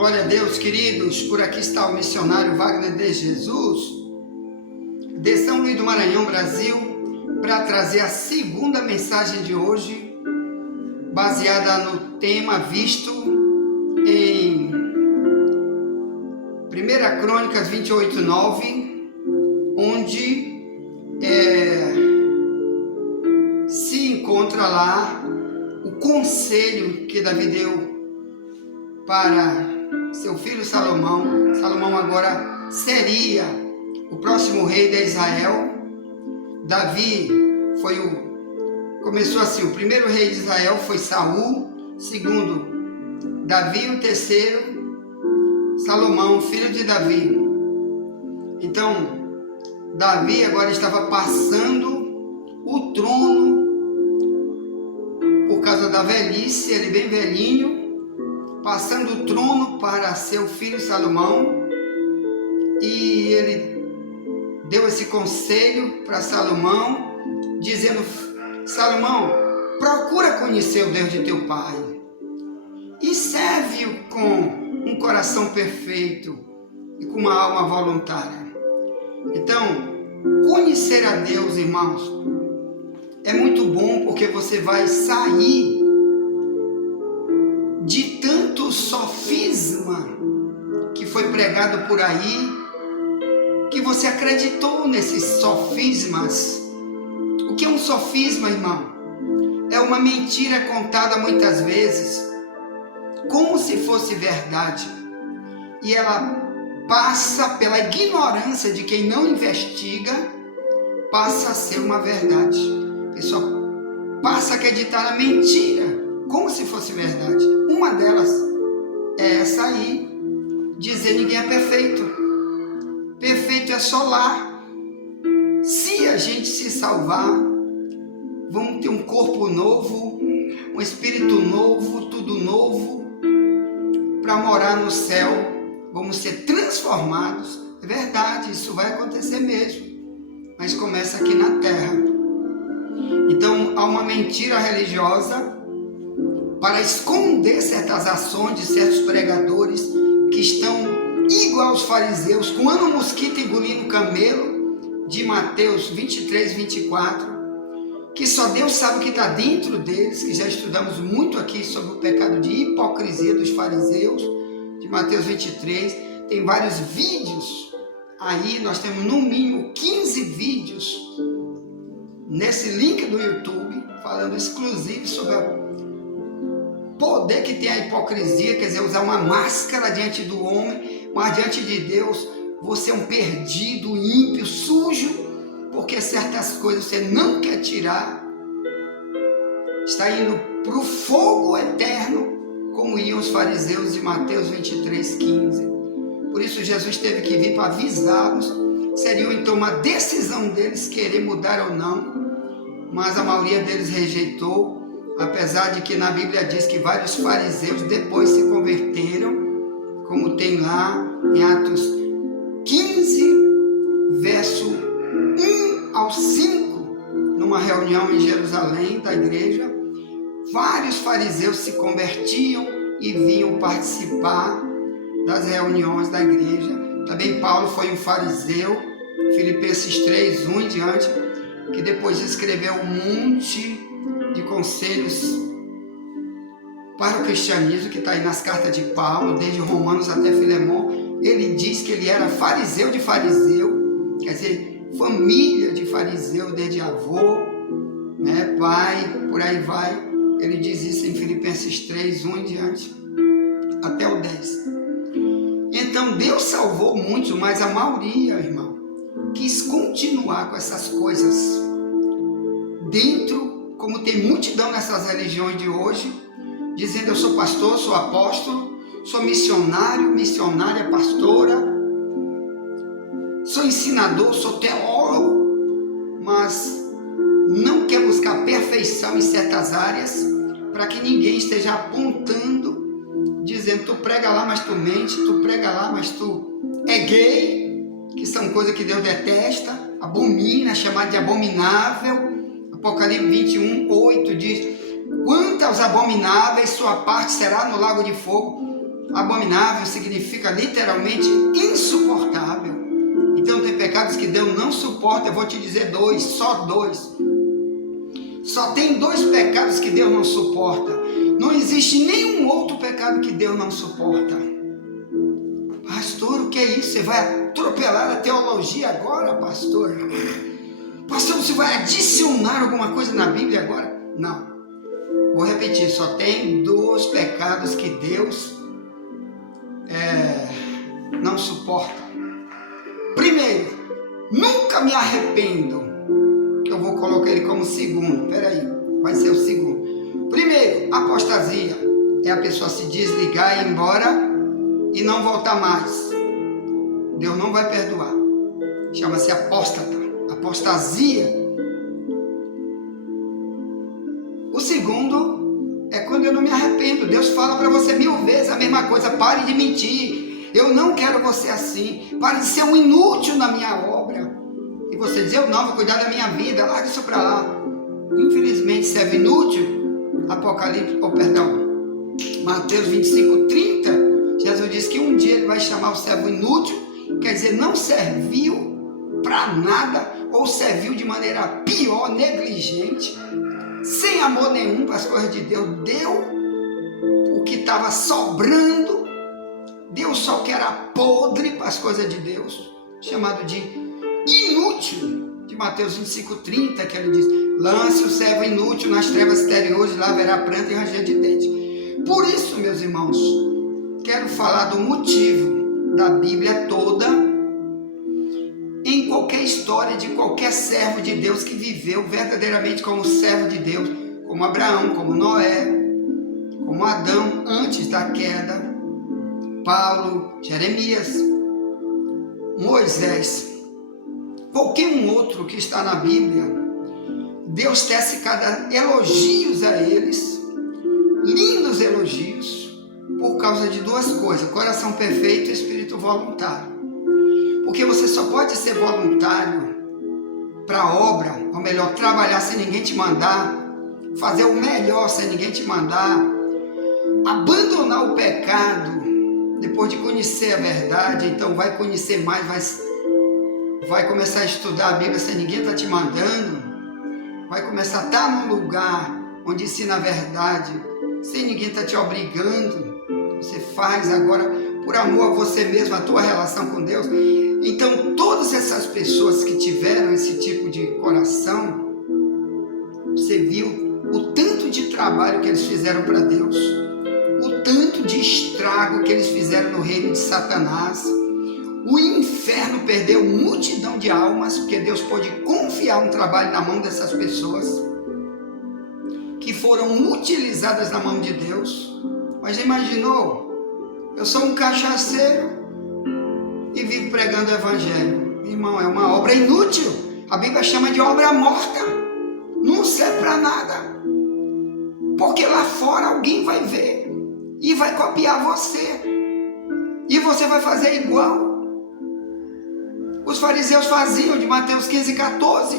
Glória a Deus, queridos. Por aqui está o missionário Wagner de Jesus, de São Luís do Maranhão, Brasil, para trazer a segunda mensagem de hoje, baseada no tema visto em 1 Crônicas 28:9, onde se encontra lá o conselho que Davi deu para seu filho Salomão. Salomão agora seria o próximo rei de Israel. Davi começou assim: o primeiro rei de Israel foi Saul, segundo Davi, o terceiro Salomão, filho de Davi. Então Davi agora estava passando o trono por causa da velhice, ele bem velhinho, passando o trono para seu filho Salomão, e ele deu esse conselho para Salomão, dizendo: Salomão, procura conhecer o Deus de teu pai e serve-o com um coração perfeito e com uma alma voluntária. Então, conhecer a Deus, irmãos, é muito bom, porque você vai sair de tanto sofisma que foi pregado por aí, que você acreditou nesses sofismas. O que é um sofisma, irmão? É uma mentira contada muitas vezes como se fosse verdade, e ela passa pela ignorância de quem não investiga, passa a ser uma verdade. A pessoa passa a acreditar na mentira como se fosse verdade. Uma delas é essa aí, dizer ninguém é perfeito. Perfeito é só lá. Se a gente se salvar, vamos ter um corpo novo, um espírito novo, tudo novo, para morar no céu. Vamos ser transformados. É verdade, isso vai acontecer mesmo, mas começa aqui na terra. Então há uma mentira religiosa para esconder certas ações de certos pregadores que estão igual aos fariseus, coando um mosquito engolindo camelo, de Mateus 23, 24, que só Deus sabe o que está dentro deles, que já estudamos muito aqui sobre o pecado de hipocrisia dos fariseus, de Mateus 23, tem vários vídeos aí, nós temos no mínimo 15 vídeos nesse link do YouTube, falando exclusivo sobre o poder que tem a hipocrisia, quer dizer, usar uma máscara diante do homem, mas diante de Deus você é um perdido, ímpio, sujo, porque certas coisas você não quer tirar, está indo para o fogo eterno, como iam os fariseus de Mateus 23, 15. Por isso Jesus teve que vir para avisá-los. Seria então uma decisão deles querer mudar ou não, mas a maioria deles rejeitou, apesar de que na Bíblia diz que vários fariseus depois se converteram, como tem lá em Atos 15, verso 1 ao 5, numa reunião em Jerusalém da igreja, vários fariseus se convertiam e vinham participar das reuniões da igreja. Também Paulo foi um fariseu, Filipenses 3, 1 em diante, que depois escreveu um monte de conselhos para o cristianismo, que está aí nas cartas de Paulo, desde Romanos até Filemão. Ele diz que ele era fariseu de fariseu, quer dizer, família de fariseu, desde avô, né, pai, por aí vai. Ele diz isso em Filipenses 3, 1 em diante, até o 10. Então Deus salvou muitos, mas a maioria, irmão, quis continuar com essas coisas dentro, como tem multidão nessas religiões de hoje, dizendo: eu sou pastor, sou apóstolo, sou missionário, missionária, pastora, sou ensinador, sou teólogo, mas não quer buscar perfeição em certas áreas, para que ninguém esteja apontando, dizendo: tu prega lá, mas tu mente, tu prega lá, mas tu é gay, que são coisas que Deus detesta, abomina, chamado de abominável. Apocalipse 21, 8 diz: quanto aos abomináveis, sua parte será no lago de fogo. Abominável significa literalmente insuportável. Então tem pecados que Deus não suporta. Eu vou te dizer dois, só dois. Só tem dois pecados que Deus não suporta. Não existe nenhum outro pecado que Deus não suporta. Pastor, o que é isso? Você vai atropelar a teologia agora, pastor? Pastor, você vai adicionar alguma coisa na Bíblia agora? Não. Vou repetir, só tem dois pecados que Deus não suporta. Primeiro, nunca me arrependo. Eu vou colocar ele como segundo. Peraí, vai ser o segundo. Primeiro, apostasia. É a pessoa se desligar e ir embora e não voltar mais. Deus não vai perdoar. Chama-se apóstata. Apostasia. O segundo é quando eu não me arrependo. Deus fala para você 1000 vezes a mesma coisa. Pare de mentir. Eu não quero você assim. Pare de ser um inútil na minha obra. E você diz, eu não, vou cuidar da minha vida. Larga isso para lá. Infelizmente, serve inútil. Apocalipse, Mateus 25:30. Jesus diz que um dia ele vai chamar o servo inútil. Quer dizer, não serviu para nada. Ou serviu de maneira pior, negligente. Sem amor nenhum para as coisas de Deus. Deu o que estava sobrando. Deu só o que era podre para as coisas de Deus. Chamado de inútil. De Mateus 25:30, que ele diz, lance o servo inútil nas trevas exteriores, lá haverá pranto e ranger de dentes. Por isso, meus irmãos, quero falar do motivo da Bíblia toda, em qualquer história de qualquer servo de Deus que viveu verdadeiramente como servo de Deus, como Abraão, como Noé, como Adão antes da queda, Paulo, Jeremias, Moisés, qualquer um outro que está na Bíblia, Deus tece cada elogios a eles, lindos elogios, por causa de duas coisas, coração perfeito e espírito voluntário. Porque você só pode ser voluntário para a obra, ou melhor, trabalhar sem ninguém te mandar, fazer o melhor sem ninguém te mandar, abandonar o pecado, depois de conhecer a verdade, então vai conhecer mais, vai começar a estudar a Bíblia sem ninguém estar te mandando, vai começar a estar num lugar onde ensina a verdade, sem ninguém estar te obrigando, você faz agora por amor a você mesmo, a tua relação com Deus. Então todas essas pessoas que tiveram esse tipo de coração, você viu o tanto de trabalho que eles fizeram para Deus, o tanto de estrago que eles fizeram no reino de Satanás. O inferno perdeu multidão de almas, porque Deus pôde confiar um trabalho na mão dessas pessoas, que foram utilizadas na mão de Deus. Mas já imaginou? Eu sou um cachaceiro e vivo pregando o evangelho. Irmão, é uma obra inútil. A Bíblia chama de obra morta. Não serve para nada. Porque lá fora alguém vai ver e vai copiar você. E você vai fazer igual. Os fariseus faziam, de Mateus 15:14,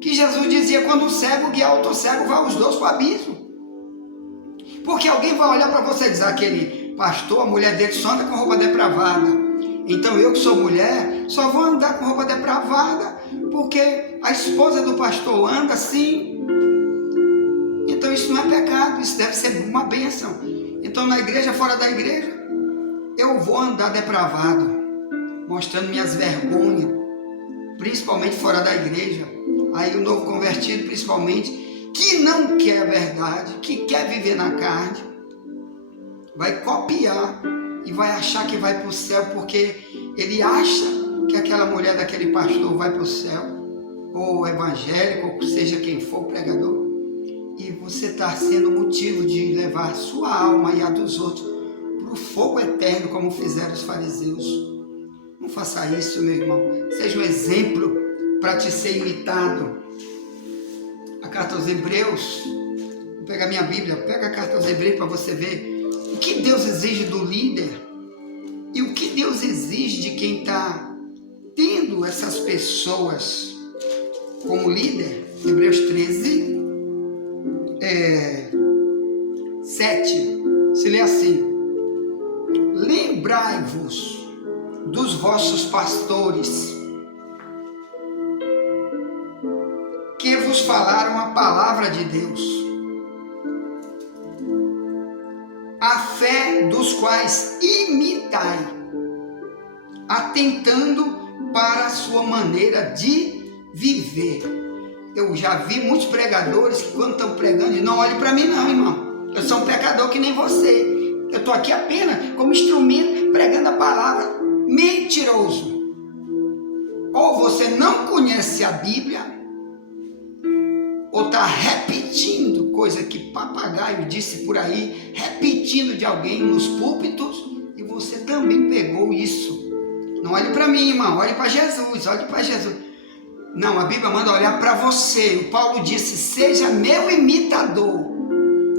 que Jesus dizia, quando o cego guiar outro cego, vai os dois para o abismo. Porque alguém vai olhar para você e dizer, aquele pastor, a mulher dele só anda com roupa depravada. Então eu que sou mulher, só vou andar com roupa depravada, porque a esposa do pastor anda assim. Então isso não é pecado, isso deve ser uma bênção. Então na igreja, fora da igreja, eu vou andar depravado, mostrando minhas vergonhas, principalmente fora da igreja. Aí o novo convertido, principalmente, que não quer a verdade, que quer viver na carne, vai copiar e vai achar que vai para o céu, porque ele acha que aquela mulher daquele pastor vai para o céu, ou evangélico, ou seja quem for o pregador, e você está sendo motivo de levar a sua alma e a dos outros para o fogo eterno, como fizeram os fariseus. Não faça isso, meu irmão. Seja um exemplo para te ser imitado. A carta aos Hebreus, vou pegar minha Bíblia, pega a carta aos Hebreus para você ver o que Deus exige do líder e o que Deus exige de quem está tendo essas pessoas como líder. Hebreus 13, 7, se lê assim: lembrai-vos dos vossos pastores, que vos falaram a palavra de Deus, a fé dos quais imitai, atentando para a sua maneira de viver. Eu já vi muitos pregadores que quando estão pregando, não olhe para mim não, irmão, eu sou um pecador que nem você, eu estou aqui apenas como instrumento pregando a palavra. Mentiroso! Ou você não conhece a Bíblia, ou está repetindo coisa que papagaio disse por aí, repetindo de alguém nos púlpitos, e você também pegou isso. Não olhe para mim, irmão, olhe para Jesus, olhe para Jesus. Não, a Bíblia manda olhar para você. O Paulo disse, seja meu imitador,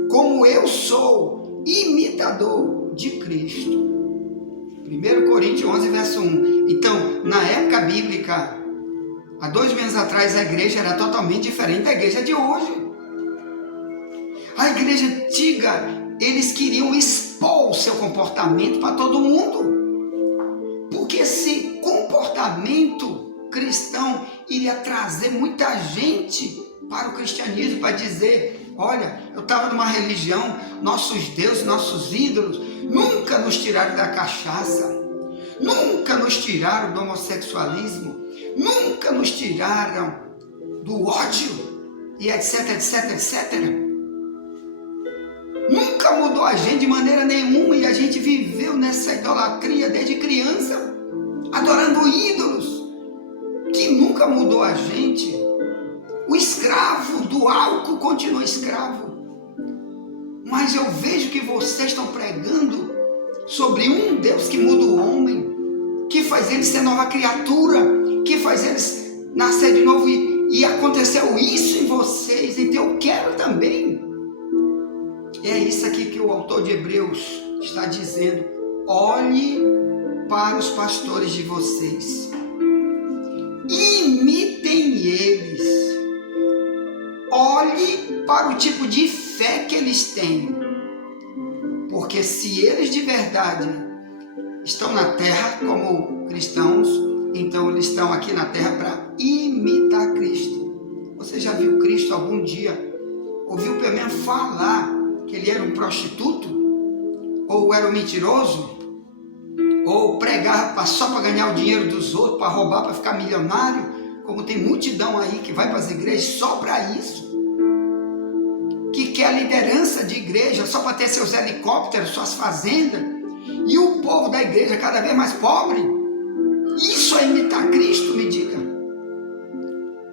como eu sou imitador de Cristo. 1 Coríntios 11, verso 1. Então, na época bíblica, há 2 meses atrás, a igreja era totalmente diferente da igreja de hoje. A igreja antiga, eles queriam expor o seu comportamento para todo mundo. Porque esse comportamento cristão iria trazer muita gente para o cristianismo, para dizer, olha, eu estava numa religião, nossos deuses, nossos ídolos, nunca nos tiraram da cachaça, nunca nos tiraram do homossexualismo, nunca nos tiraram do ódio, e etc, etc, etc. Nunca mudou a gente de maneira nenhuma, e a gente viveu nessa idolatria desde criança, adorando ídolos, que nunca mudou a gente. O escravo do álcool continua escravo. Mas eu vejo que vocês estão pregando sobre um Deus que muda o homem, que faz ele ser nova criatura, que faz eles nascer de novo, e aconteceu isso em vocês, então eu quero também. É isso aqui que o autor de Hebreus está dizendo. Olhe para os pastores de vocês, imitem eles, olhe para o tipo de fé que eles têm, porque se eles de verdade estão na terra como cristãos, então eles estão aqui na terra para imitar Cristo. Você já viu Cristo algum dia? Ouviu pelo menos falar que ele era um prostituto? Ou era um mentiroso? Ou pregava só para ganhar o dinheiro dos outros, para roubar, para ficar milionário? Como tem multidão aí que vai para as igrejas só para isso, que quer a liderança de igreja só para ter seus helicópteros, suas fazendas, e o povo da igreja cada vez mais pobre. Isso é imitar Cristo, me diga.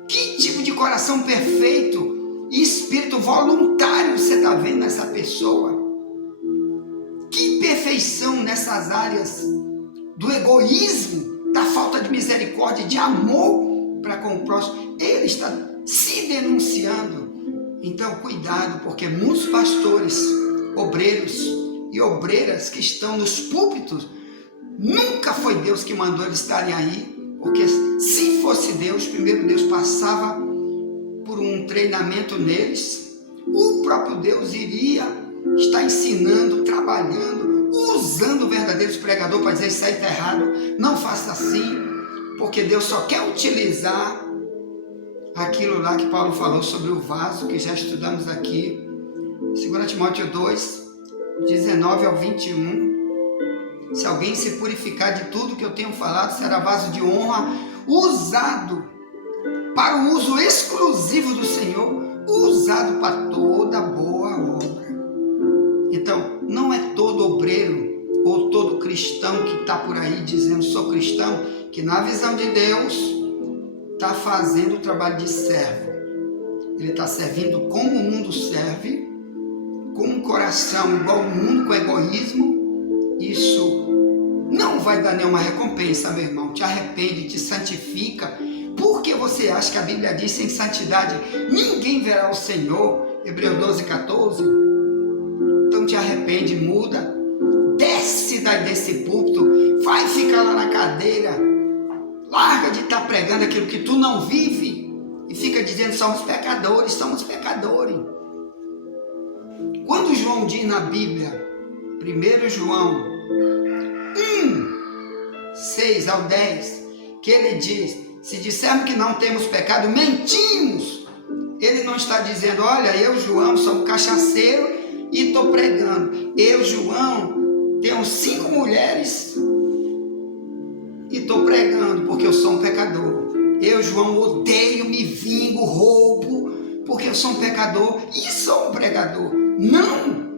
Que tipo de coração perfeito e espírito voluntário você está vendo nessa pessoa? Que perfeição nessas áreas do egoísmo, da falta de misericórdia, de amor para com o próximo. Ele está se denunciando. Então, cuidado, porque muitos pastores, obreiros e obreiras que estão nos púlpitos, nunca foi Deus que mandou eles estarem aí, porque se fosse Deus, primeiro Deus passava por um treinamento neles, o próprio Deus iria estar ensinando, trabalhando, usando verdadeiros pregadores para dizer isso aí está errado, não faça assim, porque Deus só quer utilizar aquilo lá que Paulo falou sobre o vaso, que já estudamos aqui, 2 Timóteo 2, 19 ao 21. Se alguém se purificar de tudo que eu tenho falado, será vaso de honra, usado para o uso exclusivo do Senhor, usado para toda boa obra. Então, não é todo obreiro ou todo cristão que está por aí dizendo sou cristão, que na visão de Deus está fazendo o trabalho de servo. Ele está servindo como o mundo serve, com um coração igual ao mundo, com egoísmo. Isso não vai dar nenhuma recompensa, meu irmão. Te arrepende, te santifica. Porque você acha que a Bíblia diz sem santidade ninguém verá o Senhor? Hebreus 12, 14. Então te arrepende, muda, desce desse púlpito, vai ficar lá na cadeira, larga de estar pregando aquilo que tu não vive e fica dizendo somos pecadores, somos pecadores. Quando João diz na Bíblia 1 João 1, 6 ao 10, que ele diz, se dissermos que não temos pecado, mentimos. Ele não está dizendo, olha, eu, João, sou um cachaceiro e estou pregando. Eu, João, tenho 5 mulheres e estou pregando porque eu sou um pecador. Eu, João, odeio, me vingo, roubo, porque eu sou um pecador e sou um pregador. Não!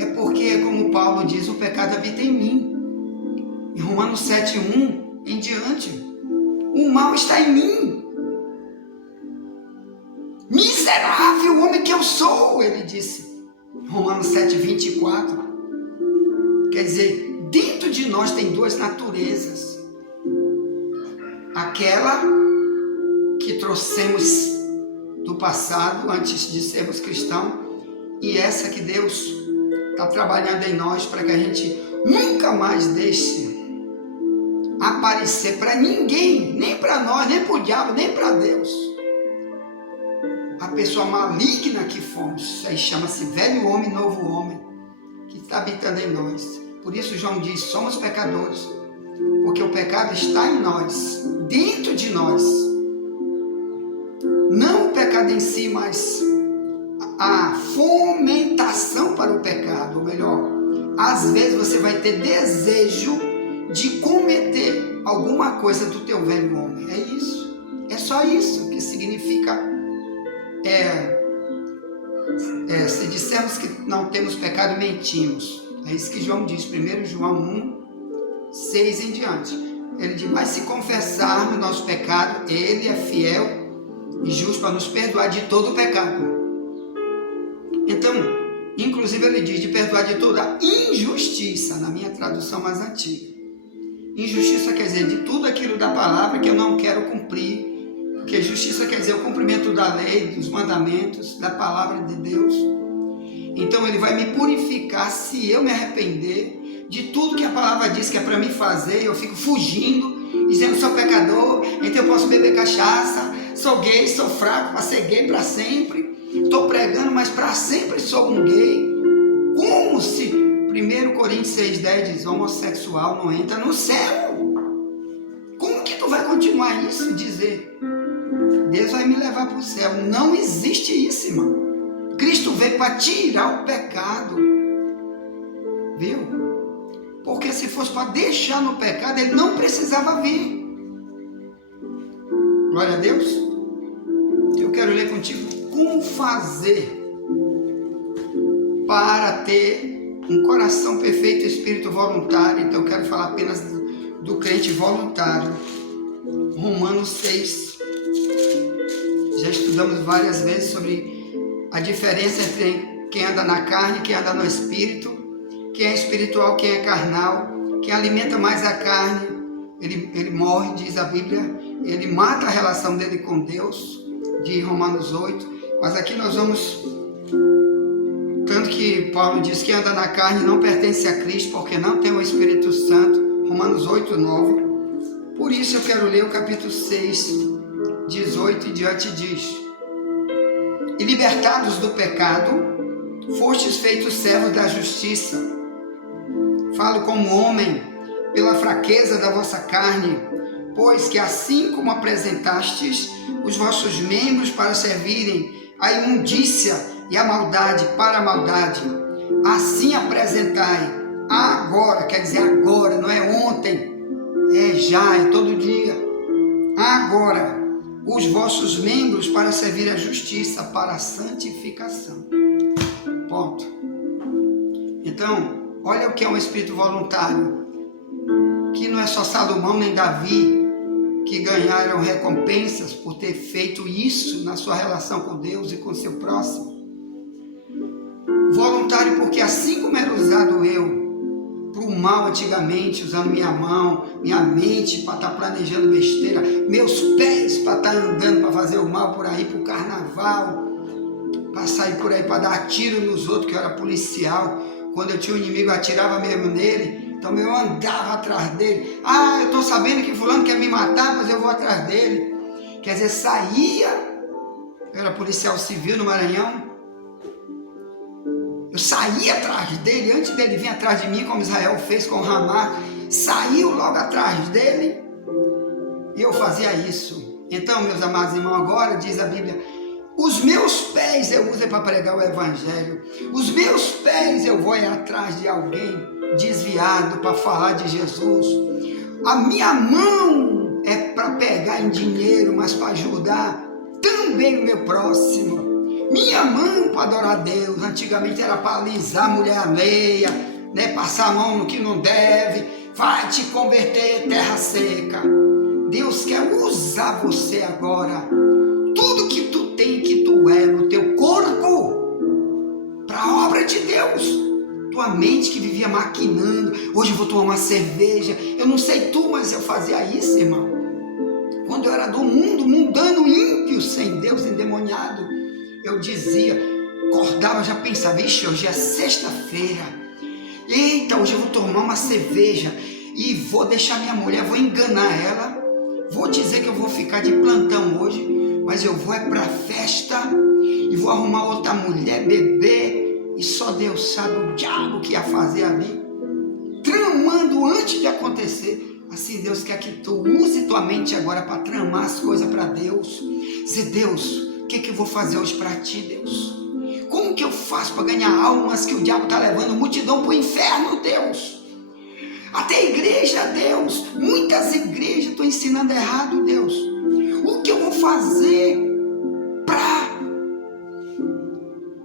É porque, como Paulo diz, o pecado habita em mim. Em Romanos 7:1 em diante, o mal está em mim. Miserável homem que eu sou, ele disse. Romanos 7:24. Quer dizer, dentro de nós tem 2 naturezas. Aquela que trouxemos do passado, antes de sermos cristãos, e essa que Deus está trabalhando em nós para que a gente nunca mais deixe aparecer para ninguém, nem para nós, nem para o diabo, nem para Deus. A pessoa maligna que fomos, isso aí chama-se velho homem, novo homem, que está habitando em nós. Por isso João diz, somos pecadores, porque o pecado está em nós, dentro de nós. Não o pecado em si, mas a fomentação para o pecado, ou melhor, às vezes você vai ter desejo de cometer alguma coisa do teu velho homem. É isso. É só isso que significa. Se dissermos que não temos pecado, mentimos. É isso que João diz, 1 João 1, 6 em diante. Ele diz, mas se confessarmos nosso pecado, ele é fiel e justo para nos perdoar de todo o pecado. Então, inclusive ele diz de perdoar de toda injustiça, na minha tradução mais antiga. Injustiça quer dizer de tudo aquilo da palavra que eu não quero cumprir, porque justiça quer dizer o cumprimento da lei, dos mandamentos, da palavra de Deus. Então ele vai me purificar se eu me arrepender de tudo que a palavra diz que é para mim fazer. Eu fico fugindo, dizendo sou pecador, então eu posso beber cachaça, sou gay, sou fraco para ser gay para sempre. Estou pregando, mas para sempre sou um gay. Como se 1 Coríntios 6,10 diz, homossexual não entra no céu. Como que tu vai continuar isso e dizer, Deus vai me levar para o céu? Não existe isso, irmão. Cristo veio para tirar o pecado. Viu? Porque se fosse para deixar no pecado, ele não precisava vir. Glória a Deus. Eu quero ler contigo como fazer para ter um coração perfeito e espírito voluntário. Então eu quero falar apenas do crente voluntário. Romanos 6. Já estudamos várias vezes sobre a diferença entre quem anda na carne e quem anda no espírito, quem é espiritual, quem é carnal. Quem alimenta mais a carne, ele morre, diz a Bíblia, ele mata a relação dele com Deus, de Romanos 8. Mas aqui nós vamos, tanto que Paulo diz que anda na carne não pertence a Cristo, porque não tem o Espírito Santo, Romanos 8, 9. Por isso eu quero ler o capítulo 6, 18 e diante diz, e libertados do pecado, fostes feitos servos da justiça. Falo como homem, pela fraqueza da vossa carne, pois que assim como apresentastes os vossos membros para servirem a imundícia e a maldade para a maldade, assim apresentai agora, quer dizer agora, não é ontem, é já, é todo dia, agora, os vossos membros para servir a justiça, para a santificação. Ponto. Então, olha o que é um espírito voluntário, que não é só Salomão nem Davi que ganharam recompensas por ter feito isso na sua relação com Deus e com seu próximo. Voluntário porque assim como era usado eu para o mal antigamente, usando minha mão, minha mente para estar planejando besteira, meus pés para estar andando para fazer o mal por aí, para o carnaval, para sair por aí para dar tiro nos outros, que eu era policial. Quando eu tinha um inimigo, eu atirava mesmo nele, então eu andava atrás dele. Eu estou sabendo que fulano quer me matar, mas eu vou atrás dele. Quer dizer, saía, eu era policial civil no Maranhão, Eu saí atrás dele, antes dele vir atrás de mim, como Israel fez com Ramá, saiu logo atrás dele, e eu fazia isso. Então, meus amados irmãos, agora diz a Bíblia, os meus pés eu uso para pregar o Evangelho, os meus pés eu vou atrás de alguém desviado para falar de Jesus, a minha mão é para pegar em dinheiro, mas para ajudar também o meu próximo. Minha mão para adorar a Deus, antigamente era para alisar a mulher alheia, né? Passar a mão no que não deve, vai te converter terra seca. Deus quer usar você agora, tudo que tu tem, que tu é no teu corpo, para a obra de Deus. Tua mente que vivia maquinando, hoje eu vou tomar uma cerveja, eu não sei tu, mas eu fazia isso, irmão. Quando eu era do mundo, mundano, ímpio, sem Deus, endemoniado, eu dizia, acordava, já pensava, ixi, hoje é sexta-feira, eita, hoje eu vou tomar uma cerveja e vou deixar minha mulher, vou enganar ela, vou dizer que eu vou ficar de plantão hoje, mas eu vou é pra festa e vou arrumar outra mulher, beber, e só Deus sabe o diabo que ia fazer ali, tramando antes de acontecer. Assim Deus quer que tu use tua mente agora para tramar as coisas para Deus. Dizer, Deus, o que eu vou fazer hoje para ti, Deus? Como que eu faço para ganhar almas que o diabo está levando multidão para o inferno, Deus? Até a igreja, Deus, muitas igrejas estão ensinando errado, Deus. O que eu vou fazer para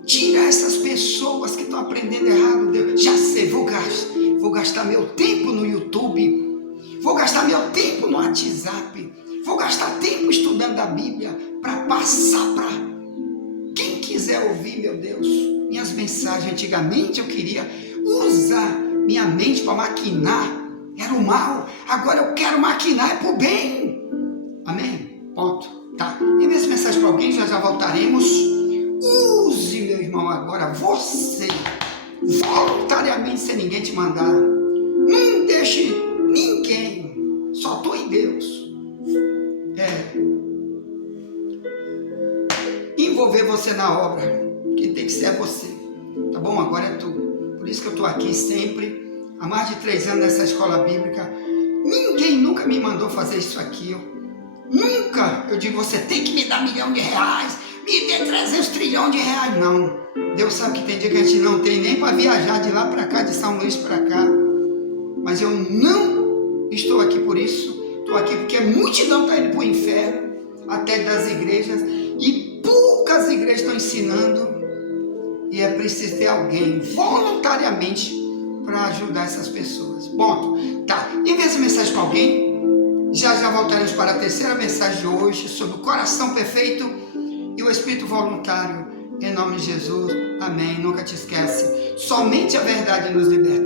tirar essas pessoas que estão aprendendo errado, Deus? Já sei, vou gastar meu tempo no YouTube, vou gastar meu tempo no WhatsApp, vou gastar tempo estudando a Bíblia para passar para quem quiser ouvir, meu Deus, minhas mensagens. Antigamente eu queria usar minha mente para maquinar, era o mal, agora eu quero maquinar, é para o bem. Amém? Ponto. Tá. Envie essa mensagem para alguém, já voltaremos. Use, meu irmão, agora você, voluntariamente, sem ninguém te mandar. Não deixe ninguém, só tu e Deus. Envolver você na obra, que tem que ser você, tá bom? Agora é tu. Por isso que eu estou aqui sempre, há mais de 3 anos nessa escola bíblica. Ninguém nunca me mandou fazer isso aqui, nunca. Eu digo, você tem que me dar R$ 1 milhão, me dê 300 trilhões de reais, não. Deus sabe que tem dia que a gente não tem nem para viajar de lá para cá, de São Luís para cá. Mas eu não estou aqui por isso. Estou aqui porque a multidão está indo para o inferno, até das igrejas, e poucas igrejas estão ensinando, e é preciso ter alguém voluntariamente para ajudar essas pessoas. Ponto. Tá. Envie essa mensagem para alguém. Já voltaremos para a terceira mensagem de hoje, sobre o coração perfeito e o espírito voluntário. Em nome de Jesus. Amém. Nunca te esquece. Somente a verdade nos liberta.